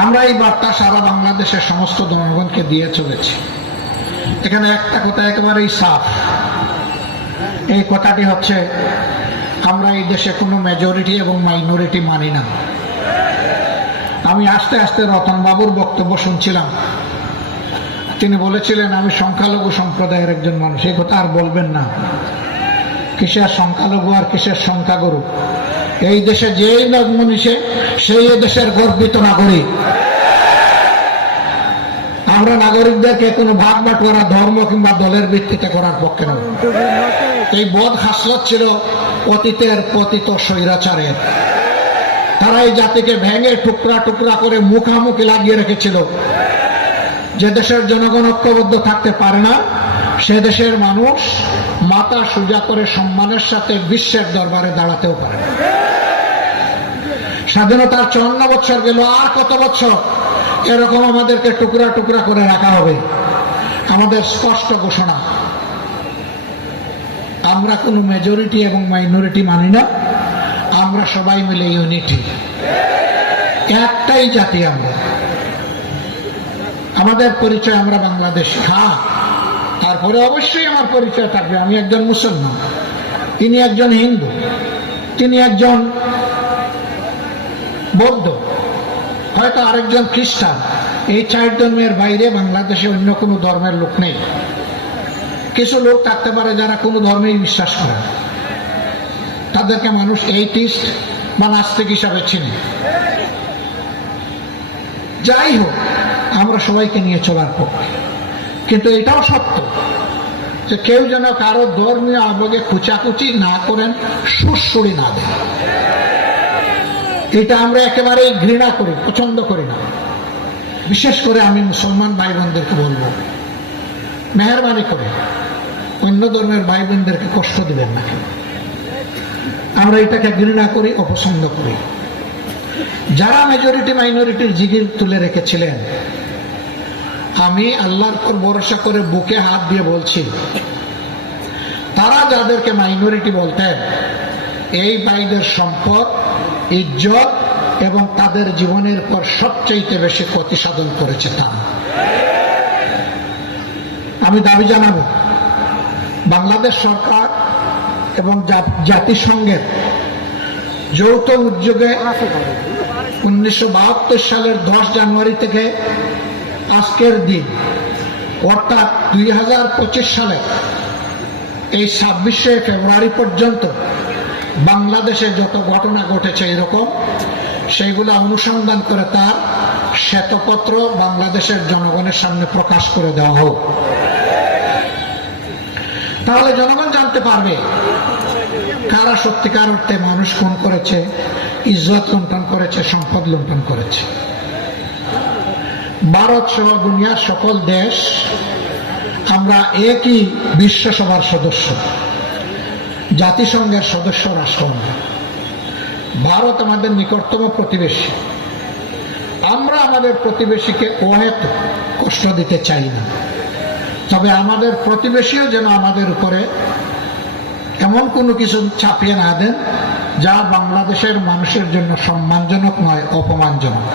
আমরা এই বার্তা সারা বাংলাদেশের সমস্ত জনগণকে দিয়ে চলেছি। এখানে একটা কথা একেবারেই সাফ, এই কথাটি হচ্ছে আমরা এই দেশে কোনো মেজরিটি এবং মাইনরিটি মানি না। আমি আস্তে আস্তে রতন বাবুর বক্তব্য শুনছিলাম, তিনি বলেছিলেন আমি সংখ্যালঘু সম্প্রদায়ের একজন মানুষ। এই কথা আর বলবেন না। কিসের সংখ্যালঘু আর কিসের সংখ্যাগুরু? এই দেশে যেই মনীষে সেই দেশের গর্বিত নাগরিক। আমরা নাগরিকদেরকে কোনো ভাগ বাটোয়ারা ধর্ম কিংবা দলের ভিত্তিতে করার পক্ষে নয়। এই বদ হাসরত ছিল অতীতের পতিত স্বৈরাচারের। তারা এই জাতিকে ভেঙে টুকরা টুকরা করে মুখামুখি লাগিয়ে রেখেছিল। যে দেশের জনগণ ঐক্যবদ্ধ থাকতে পারে না, সে দেশের মানুষ মাথা সোজা করে সম্মানের সাথে বিশ্বের দরবারে দাঁড়াতেও পারে না। স্বাধীনতার 54 বছর গেল, আর কত বছর এরকম আমাদেরকে টুকরা টুকরা করে রাখা হবে? আমাদের স্পষ্ট ঘোষণা, আমরা কোনো মেজরিটি এবং মাইনরিটি মানি না। আমরা সবাই মিলে ইউনিটি, একটাই জাতি। আমরা আমাদের পরিচয়, আমরা বাংলাদেশী। হ্যাঁ, তারপরে অবশ্যই আমার পরিচয় থাকবে, আমি একজন মুসলমান, তিনি একজন হিন্দু, তিনি একজন বৌদ্ধ, হয়তো আরেকজন খ্রিস্টান। এই 4 ধর্মের বাইরে বাংলাদেশে অন্য কোনো ধর্মের লোক নেই। কিছু লোক থাকতে পারে যারা কোনো ধর্মেই বিশ্বাস করে, তাদেরকে মানুষ এইটিস্ট বা নাস্তিক হিসাবে চিনে। যাই হোক, আমরা সবাইকে নিয়ে চলার পক্ষে। কিন্তু এটাও সত্য যে কেউ যেন কারো ধর্মীয় আবেগে খুচাখুচি না করেন, সুরসুরি না দেন। এটা আমরা একেবারেই ঘৃণা করি, পছন্দ করি না। বিশেষ করে আমি মুসলমান ভাই বোনদেরকে বলবো, মেহরবানি করে অন্য ধর্মের ভাই বোনদেরকে কষ্ট দিবেন না। আমরা এটাকে ঘৃণা করি, অপছন্দ করি। যারা মেজরিটি মাইনরিটির জিগির তুলে রেখেছিলেন, আমি আল্লাহর উপর ভরসা করে বুকে হাত দিয়ে বলছি, তারা যাদেরকে মাইনরিটি বলতেন, এই ভাইদের সম্পদ, ইজ্জত এবং তাদের জীবনের পর সবচেয়ে বেশি ক্ষতি সাধন করেছে তারা। আমি দাবি জানাবো, বাংলাদেশ সরকার এবং জাতিসংঘের যৌথ উদ্যোগে 1972 সালের 10 জানুয়ারি থেকে আজকের দিন অর্থাৎ 2025 সালে এই 26শে ফেব্রুয়ারি পর্যন্ত বাংলাদেশে যত ঘটনা ঘটেছে এরকম, সেইগুলা অনুসন্ধান করে তার শ্বেতপত্র বাংলাদেশের জনগণের সামনে প্রকাশ করে দেওয়া হোক। তাহলে জনগণ জানতে পারবে কারা সত্যিকার অর্থে মানুষ খুন করেছে, ইজ্জত লুণ্ঠন করেছে, সম্পদ লুণ্ঠন করেছে। ভারত সহ দুনিয়ার সকল দেশ আমরা একই বিশ্বসভার সদস্য, জাতিসংঘের সদস্য রাষ্ট্র। ভারত আমাদের নিকটতম প্রতিবেশী। আমরা আমাদের প্রতিবেশীকে অহেতুক কষ্ট দিতে চাই না। তবে আমাদের প্রতিবেশীও যেন আমাদের উপরে এমন কোনো কিছু চাপিয়ে না দেন যা বাংলাদেশের মানুষের জন্য সম্মানজনক নয়, অপমানজনক।